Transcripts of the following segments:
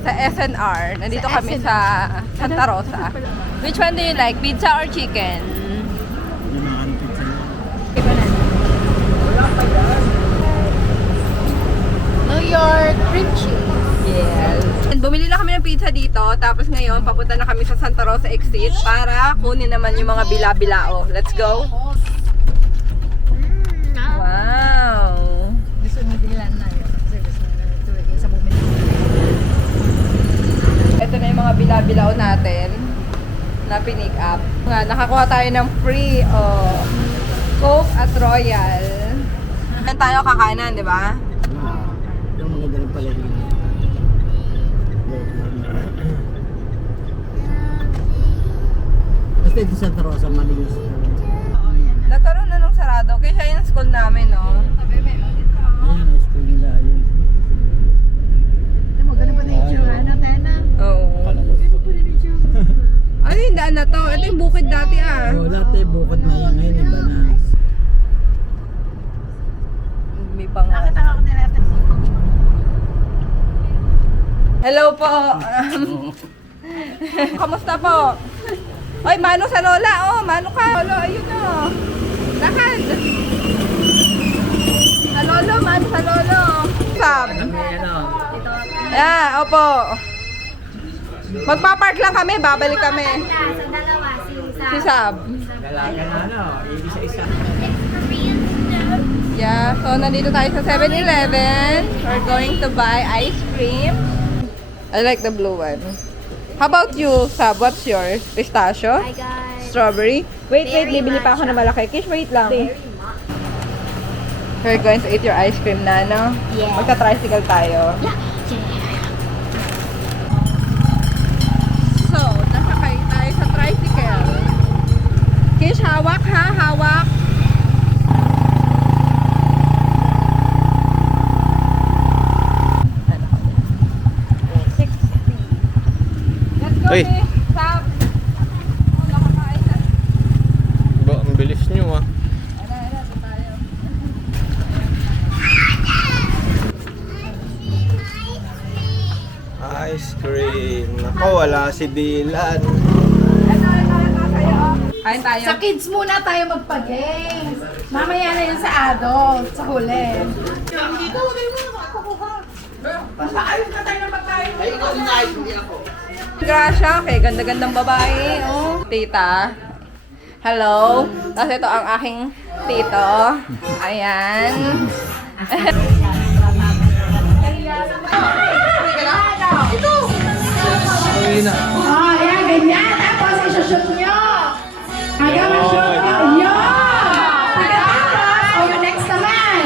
Sa SNR. Nandito kami sa Santa Rosa. Which one do you like? Pizza or chicken? Yung mga ano pizza na. Iba na. New York cream cheese. Yes. And bumili na kami ng pizza dito. Tapos ngayon, papunta na kami sa Santa Rosa exit para kunin naman yung mga bila-bilao. Let's go. Wow. Gusto mo bilan na yun. Kasi gusto mo na ito sa bumili. Ito na yung mga bila-bilao natin na pinick up. Nakakuha tayo ng free Coke at Royal. Yan tayo kakanan, di ba? Yung mga ganun pala rin. Basta ito sa Santa Rosa, malinis. Nagkaroon na nung sarado. Kaya yung school namin, no? Ayan, high school nila. Ayun. Ito mo, ganun pa na yung tsura na, Tena. Oo. Akala ko. Ganun pa na yung tsura. Ano yung daan na to? Ito yung bukid dati, ah. Oo, dati bukod na yan. Ngayon iba na. May pang... Nakita ko nila. Hello po. Kamusta po? Oy, mano sa lola. Oh, mano ka. Lolo, ayun oh. Lakad. Sa lolo, mano sa lolo. Sab. Yeah, opo. Magpapark lang kami, babalik kami. Sa dalawa, Si Sab. Dalaga na ano, isa-isa. Yeah, so nandito tayo sa 7-Eleven. We're going to buy ice cream. I like the blue one. How about you, Sab? What's yours? Pistachio? Hi guys. Strawberry? Wait, bibili pa ako ng malaki. Kish, wait lang. We're going to eat your ice cream na, no? Yes. Magka-tricycle tayo. So, nasakay tayo sa tricycle. Kish, hawak ha, hawak. Let's go, Uy. Miss. Sab. Oh, nakakain na. Ba, ang bilis nyo ah. Ito tayo. Ice cream. Nako, wala si Dylan. Ito sa'yo. Kain tayo. Sa kids muna tayo magpa-games. Mamaya na yun sa adult, sa huli. Gracia, okay, ganda-gandang babae. Oh, tita. Hello. Tapos ito ang aking tito. Ayan. Oh, ayan, ganyan. Tapos isushoot nyo. Hanggang ma-shoot nyo. Yun! Pagkatapos, o yung next naman.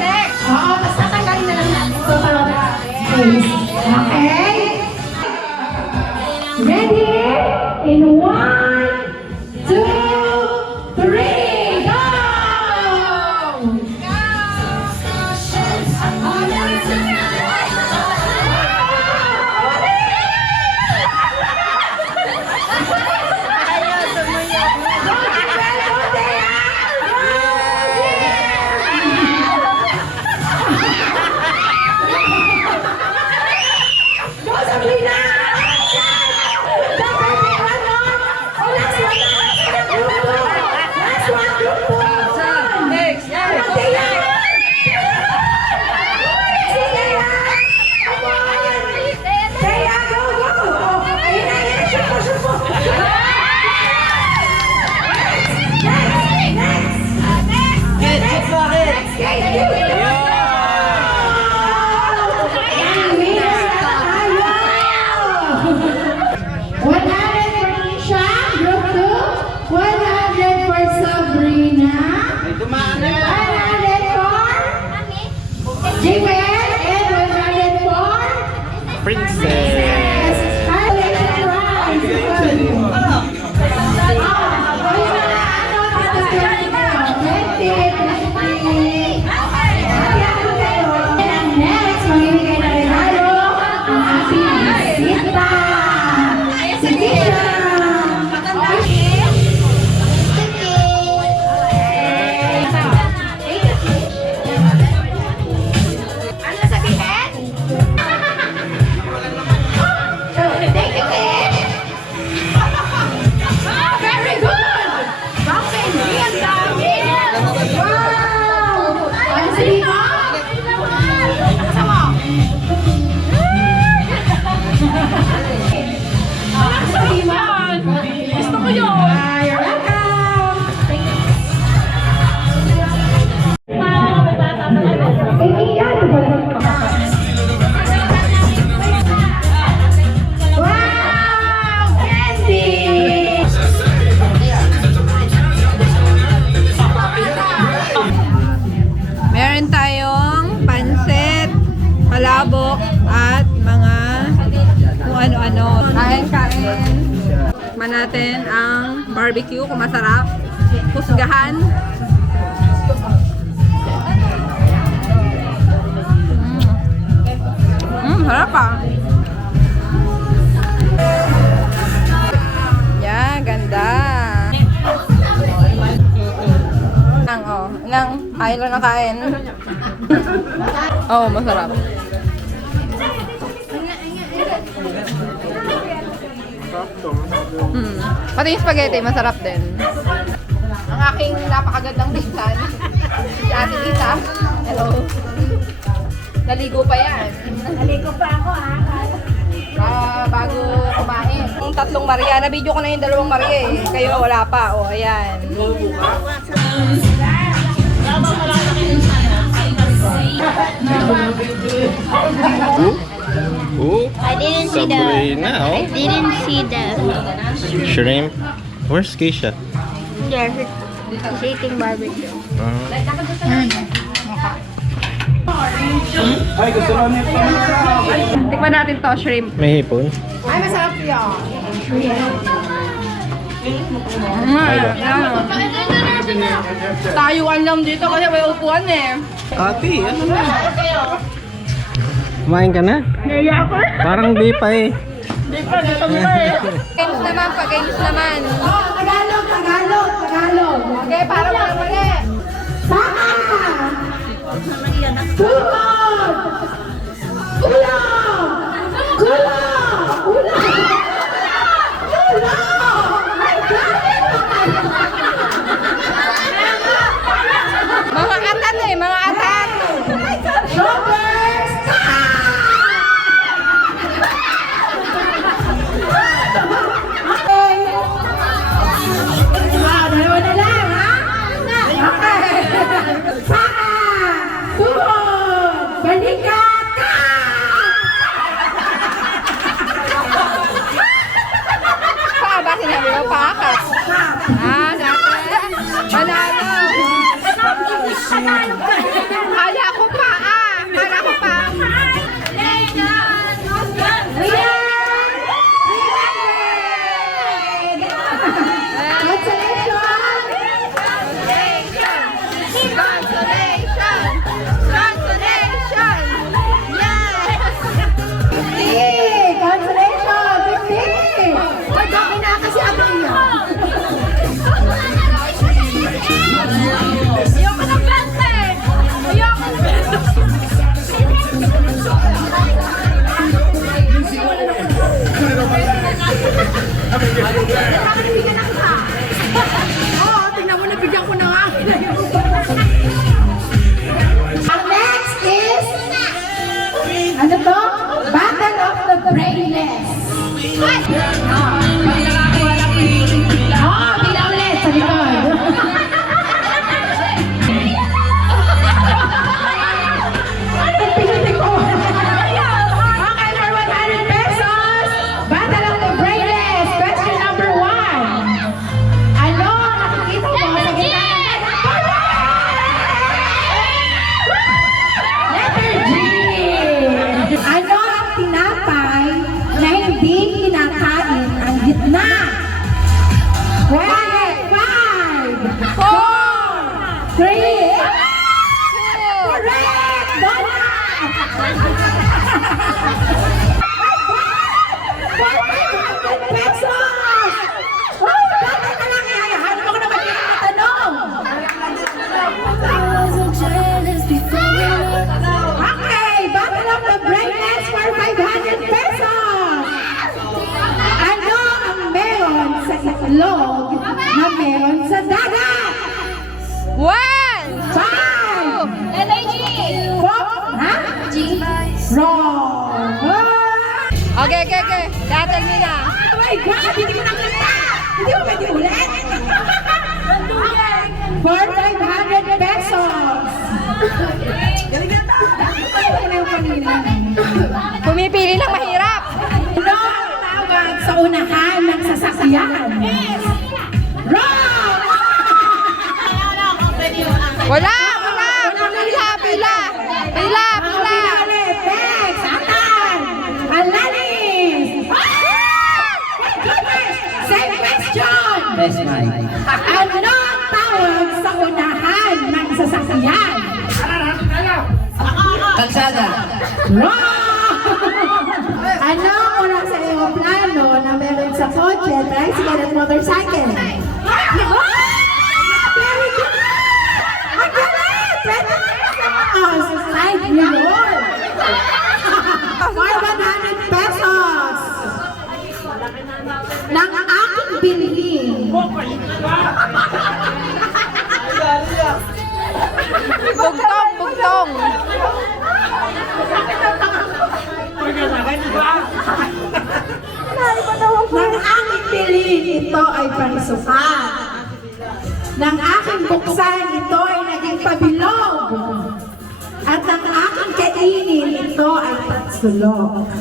Next. Oo, basta tanggalin na lang natin. So, okay? Ready? In 1, 2, 3, go! Tikman natin ang barbecue kung masarap. Husgahan. Sarap ah. Yeah, ganda. Kain lang na kain. Oh, masarap. Pati yung spaghetti, masarap din. Ang aking napakagandang pinsan, si Ate Lisa. Hello. Naligo pa yan. Naligo pa ako Bago kumain. Yung 3 Maria, na-video ko na yung 2 Maria eh. Kayo wala pa. O, ayan. I didn't see Sabrina, oh. I didn't see the. Shrimp. Where's Keisha? Yeah, she's eating barbecue. Tikman natin to, shrimp. May hipon. Ay, masarap yun. Tayuan lang dito kasi may upuan eh. Ate, ano na? Kumain ka na? Parang di pa eh. Games naman, pag-games naman. Oh, Tagalog. Okay, para wala mali. Saka! Sugod! Ulam! Ulam! Ulam! Mga atan eh, mga atan. Sugar! Dalawa na lang, ha? Okay. Saka! Sugod! Balikat ka! Paa ba sinabi mo? Paakat. Dati. Manalo. Kala ko paa. Kala ko paa. Ang next is, ano to? Battle of the Brainless. Oh, bila ulit sa likod. Ano pinutin ko? Okay, for 100 pesos. Battle of the Brainless. Question number 1. Ano nakikita mo sa gitna? Letter G. Ano ang tinapay na hindi kinakain ang gitna? 5, 4, 3, correct! Donut! 400 pesos! Oh, bakit na lang yan? Hanap ako naman yung mga tanong. Okay, Battle of the Brainless for 500 pesos! Ano ang meron sa itlog na meron sa dagat? 1, 5, LAG. 4, ha? Wrong! Okay. Tatag mo na. Oh my God! Hindi ko nakita! Hindi mo pwede ulit? For 500 pesos! Ano yung kanina? Pumipili lang mahirap. Ano ang tawag sa unahan ng sasakyan? Wrong! Wala. Pila. Ulit! Next! Atan! Alanis! My goodness! 7 Ano ang unang sa aeroplano na meron sa kotse, tricycle at motorcycle? Very good! Ang galing! 20 Side mirror! 500 pesos! Nang aking bilhin. Bugtong, bugtong. Nang aking bilhin, ito ay pansukat. Nang aking buksan, ito ay naging pabilog. At nang aking kainin, ito ay patsulok.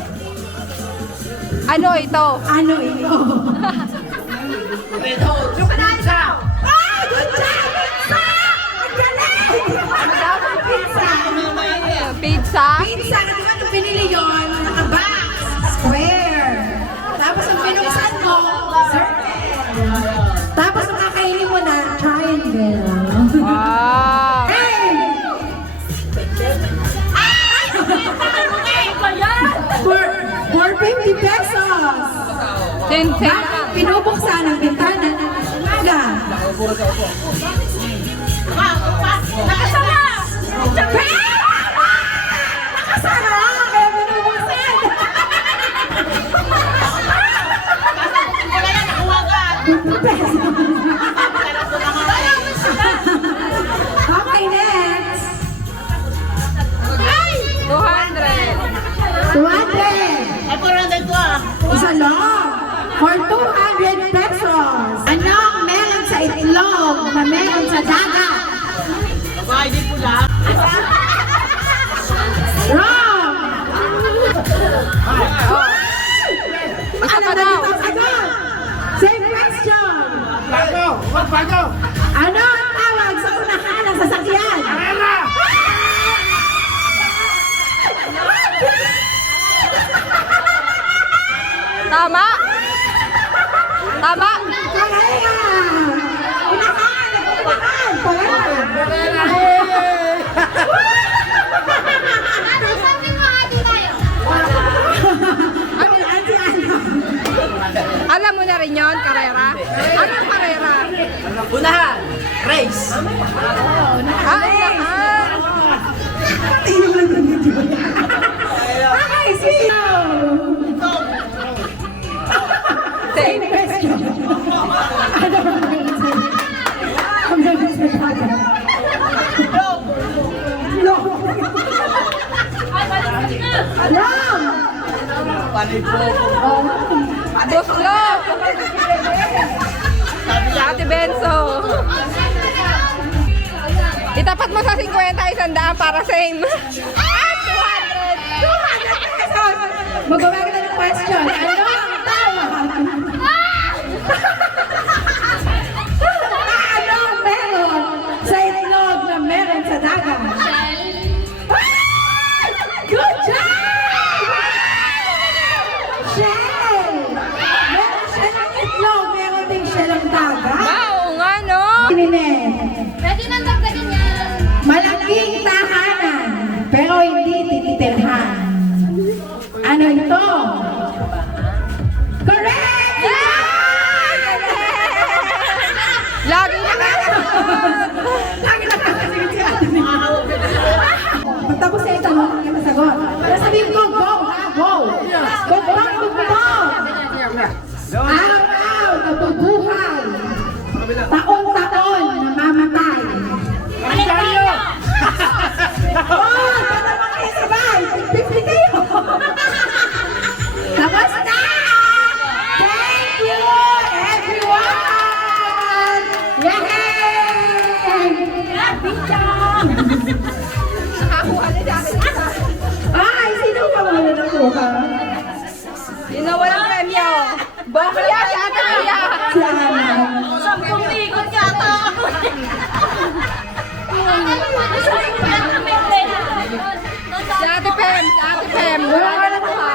Ano ito? Ano ito? Pizza! Ay! Good job! Pizza! Ang galing! Pizza! Pizza? Pizza! Di ba nung pinili yun? Naka-box! Square! Tapos ang pinuksan mo, circle! Tapos ang kakainin mo na, triangle! Wow. Hey! For 50 pesos! Sen-sen. Bakit pinubuksan ang bintana ng umaga? Nakasara! Nakasara! Kaya pinubuksan! 50 pesos! Okay, next! 200. 200! Isa lang! For 200 pesos! Ano ang meron sa itlog na meron sa dagat? Wrong! Isa Ano pa na daw. dito sagot? Same question! Bago! Ano ang tawag sa unahan ng sasakyan? Tama? Tama? Pagalingan! Unahan! Unahan! Pagalingan! Alam mo na rin yun, karera? Anong karera? Unahan! Race! Unahan! Okay, sino? Same. Question. Ano ang meron sa dagat? No. Wrong! Buslo! Ate Benzo. Itapat mo sa 50, 100 para same. At 200. 200 pesos! Magawa kita ng question. Ano ang tawag? Ano ang meron sa itlog na meron sa dagat? Good job! Shell! Meron siya ng itlog, meron din siya ng dagat. Oo nga, no? Pwede nang dagdagan yan. Malaking tahanan, pero hindi tititirhan. Ano ito? Correct! Lagi na ka. Lagi nakakasigit si ate. Pagtapos sa itanong, hindi ka masagot. Pero sabihin ko, go! Ha? Go! Go! Go! Go! Araw-araw nabubuhay. Taon-taon namamatay. Oh! Para makisabay! 50 kayo! Tapos na! Thank you, everyone! Yay! Nakakuha na dati. Ay, sino pa wala nakuha? Yun na walang premyo. Bokya si Ate Kuya. Si Ana. 10 ikot yata ako. Si Ate Pem. Si Ate Pem. Wala ka nakuha.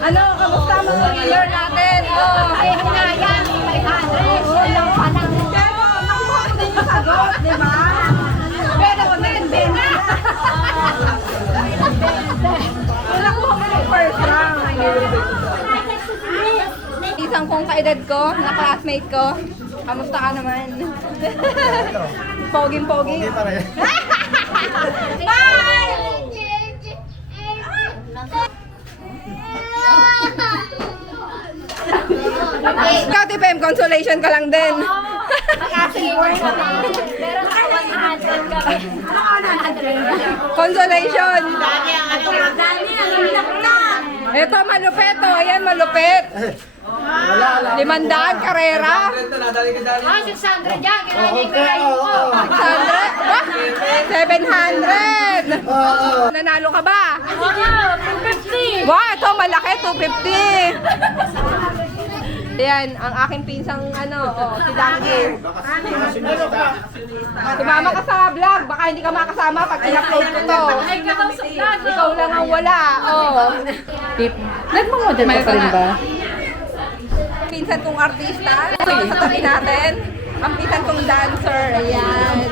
Ano, kamusta ang mga winner natin? Oh. Ay, hinayang. 500. Walang panang. Pero nakuha ko din yung sagot, di ba? pinsan kong kaedad ko, na classmate ko. Kamusta ka naman? Poging-pogi. Bye! Ikaw, TPM, consolation ka lang din. Pero naka 100 kami. Consolation. Dani, ang hilak na. Ito, malupit to. Ayan, malupit. 500 karera. Ah, 600 dyan. Kinahin ko. 600. Wah, 700. Nanalo ka ba? Oo, 250. Wow, ito malaki, 250. Ayan, ang aking pinsang si Danky. Sumama ka sa vlog, baka hindi ka makasama pag in-upload ko to. Ay, ka daw sa vlog. Ikaw lang ang wala. Nagmamodel ka pa rin ba? Pinsan kong artista. Ito yung sa tabi natin. Ang pinsan kong dancer. Ayan.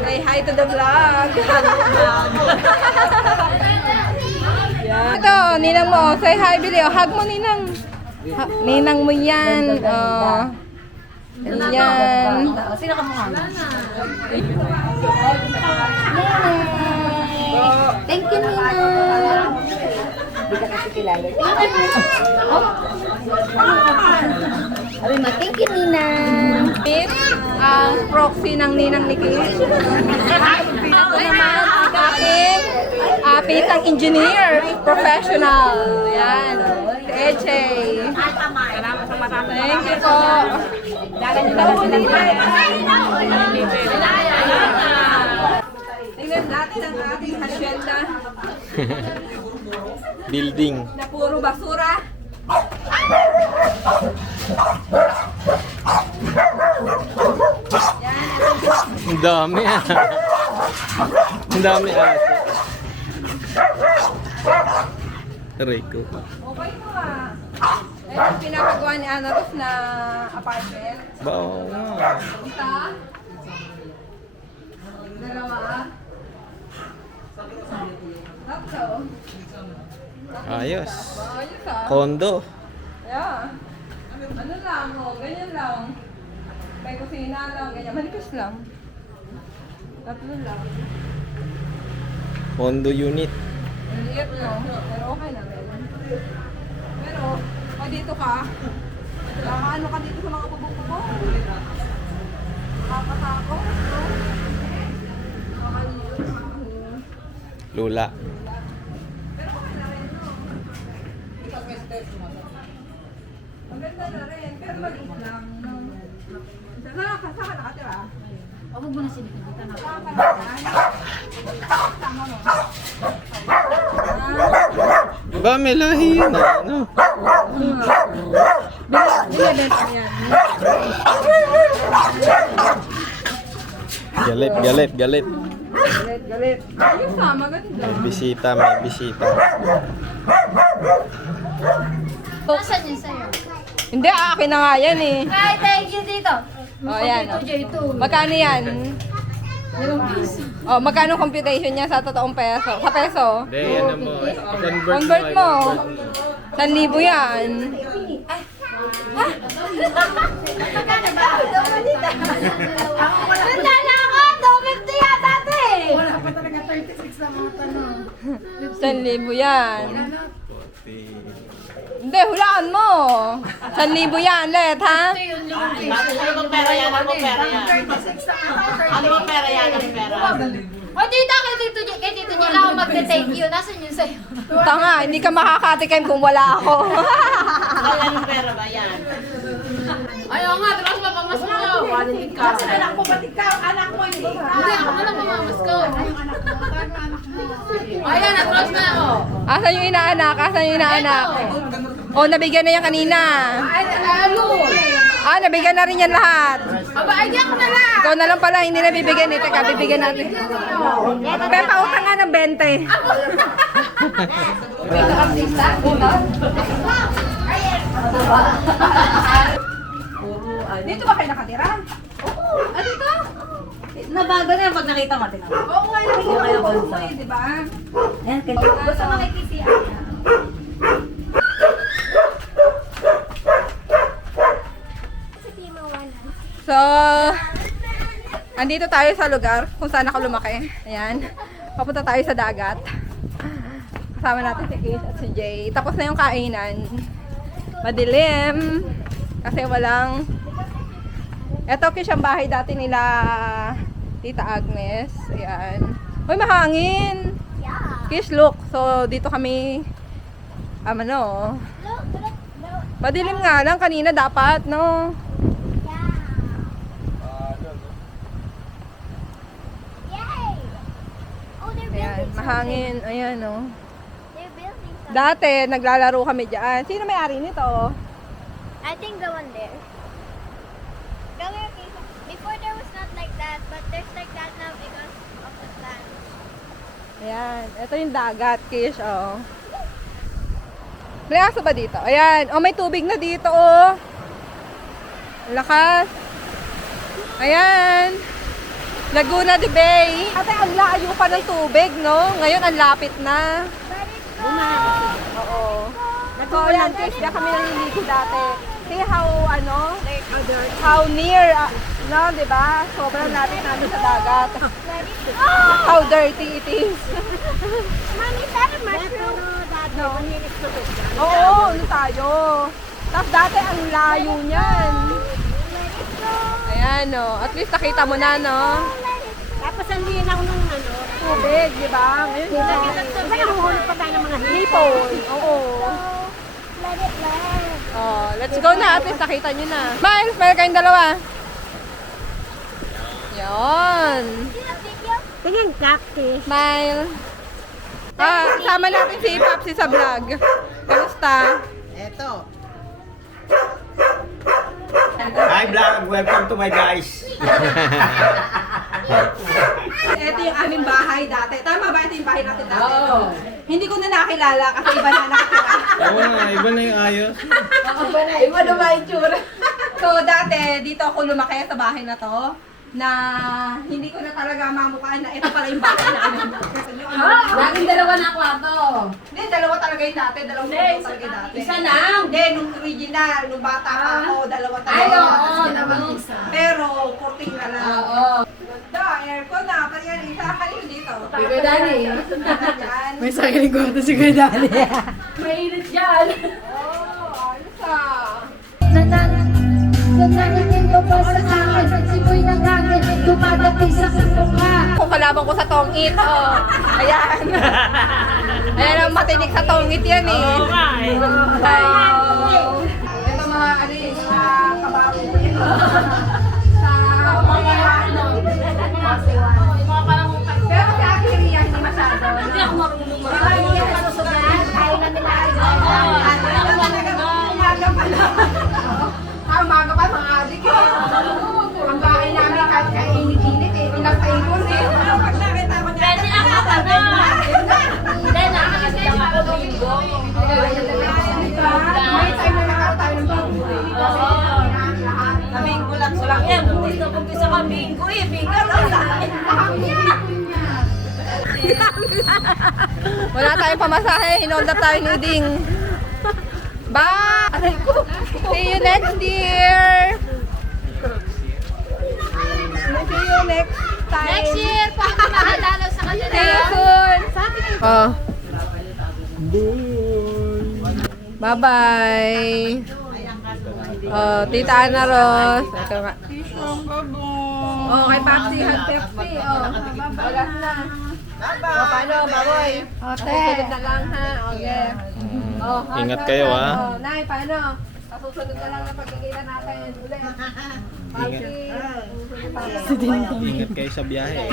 Say hi to the vlog. Yan. Ito, ninang mo. Say hi, Billy. Hug mo, ninang. Ninang mo yan. Ayan. Sino ka mukha mo? Thank you, Ninang. Hindi ka kasi kilala. Thank you, Ninang. Ang proxy ng Ninang ni Kish. Ito naman ang aking pisang engineer, professional. Yan. Si Eche. Thank you po. Tingnan natin ang ating hasyenda Building. na puro basura. Ang dami ah. Ang dami aso. Aray ko. Okay mo ah. Ito pinapagawa ni Anatos na apartment. Ba, oo nga. Isa. Dalawa. Tatlo. Ayos. Ayos ah. Kondo. Yeah. Ano lang, ganyan lang. May kusina lang, ganyan. Manipis lang. Tatlo lang. Kondo unit. Maliit no, pero okay na rin. Pero, pag dito ka, ano ka dito sa mga bubong-bubong? Nakakatakot, no? Lula. Pero okay na rin, no? Maganda na rin, pero maliit lang, no? Saan ka nakatira? Huwag mo na sinikita na. Saan ka nakatira? Tama mo. Ba, may lahi yun ah. Ano? Binibenta yan. Galit, galit, galit. Galit, galit. Ayos ah, maganda. May bisita, may bisita. Nasaan yun sa'yo? Hindi, akin na nga yan eh. Ay, thank you dito. O, yan. Ito, J2. Magkano yan? O, magkano computation niya sa totoong peso? Sa peso? Hindi, ano mo. Convert mo. 1,000 yan. Magkano ba? Ganda na ako! 250 yata ito eh! 1,000 yan. Hindi, hulaan mo. 1,000 yan, Let, ha? O dito, kay Tito Jill ako magte-thank you. Nasaan yun sa'yo? Tanga, hindi ka makakatikim kung wala ako. Ayaw nga, tapos mapamas mo. Kasi anak ko, ba't ikaw? Anak mo yung babae. Hindi, ako na lang mamamas ko. Ayan, atras na ako. Asan yung inaanak? Asan yung inaanak? O, nabigyan na yan kanina. Ay, ano? Nabigyan na rin yan lahat. Aba, ay, di ako na lang. Ikaw na lang pala, hindi na bibigyan eh. Teka, bibigyan natin. Pero pautang nga ng 20. Dito ba kayo nakatira? Oo. Dito? Nabago na yung pag nakita mo. Oo nga, nakikita ko po eh, di ba? Ayan, gusto makikisiyan. Andito tayo sa lugar kung saan ako lumaki. Ayan. Papunta tayo sa dagat. Kasama natin si Kate at si Jay. Tapos na yung kainan. Madilim. Kasi walang... Ito kisyang bahay dati nila Tita Agnes. Ayan. Uy, mahangin! Kish, look. So, dito kami... ano... Madilim nga lang. Kanina dapat, no? Ayan, mahangin. Ayan, no? Dati, naglalaro kami dyan. Sino may-ari nito? I think the one there. Come here, Keisha. Before there was not like that, but there's like that now because of the plant. Ayan. Ito yung dagat, Kish, oh. May aso ba dito? Ayan. Oh, may tubig na dito, oh. Lakas. Ayan. Laguna de Bay. Ate, ang layo pa ng tubig, no? Ngayon, ang lapit na. Oo. So, ayan, Kish, diyan kami naliligo dati. See how, how near, no, di ba? Sobrang lapit namin sa dagat. How dirty it is. Mommy, is that a mushroom? Oo, ano tayo? Tapos dati ang layo niyan. Ayan, no. At least nakita mo na, no? Tapos ang linaw ng ano. Tubig, di ba? Ngayon, no. Diba nahuhulog pa tayo ng mga Hipon. Oo. Let it land. Oh, let's go na. At least nakita nyo na. Miles, meron kayong dalawa. Yon. Tingin cactus. Smile. Kasama natin si Papsi sa vlog. Kamusta? Eto. Hi vlog, welcome to my guys. Ito yung aming bahay dati. Tama ba ito yung bahay natin dati? Oo. Hindi ko na nakilala kasi iba na nakatira. Oo nga, iba na yung ayos. Iba na ba yung tsura? So dati, dito ako lumaki sa bahay na to na hindi ko na talaga mamukhaan na ito pala yung bahay namin. Laging dalawa na kwarto. Hindi, dalawa talaga yung dati. Dalawang kwarto talaga yung dati. Isa lang. Hindi, nung original, nung bata pa ako, dalawa Ay, talaga. oo. Pero, kurting na lang. Oo. Ganda, aircon na. Pati yan, isa kanino dito. Kuya Dani. Yan. May sariling kwarto si Kuya Dali. Mainit yan. Oh, ayos ah. Nananaginto pa sa akin, simoy ng hangin, dumadating sa mukha. Kung kalaban ko sa tongit, oh. Ayan. Ayan ang matinik sa tongit yan eh. Oo nga eh. Ito mga ano eh, kababo ko yan. Sa mga ano. Pero sa akin yan, hindi masyado. Hindi ako marunong umaga pa, mga adik eh. Ang bahay namin kahit kainit-init eh. Pinagpaingon eh. Pag nakita ko niya. Pwede ako mapagod. Hindi, nakakasya ako domingo. May time na nakakaw tayo ng baboy. Kasi lahat. Nabinggo lang sila. Yan, dito kung bisa ka bingo eh. Bingo lang lang. Wala tayong pamasahe. Hinold up tayo ni Uding. Bye! Aray ko. See you next year! See you next time! Next year, pag makadalo sa kanila. See you soon! Oh. Bye-bye! Oh, Tita Ana Ros. Ito nga. Oh, kay Papsi, hug Pepsi. Oh, wala na. Oh, paano, baboy? Susunod na lang, ha? Okay. Oh, hug, Ingat hug, kayo, hug. ha? Oh, Nay, paano? Susunod na lang na pagkikita natin. Ulit. Papsi. Ingat kayo sa biyahe.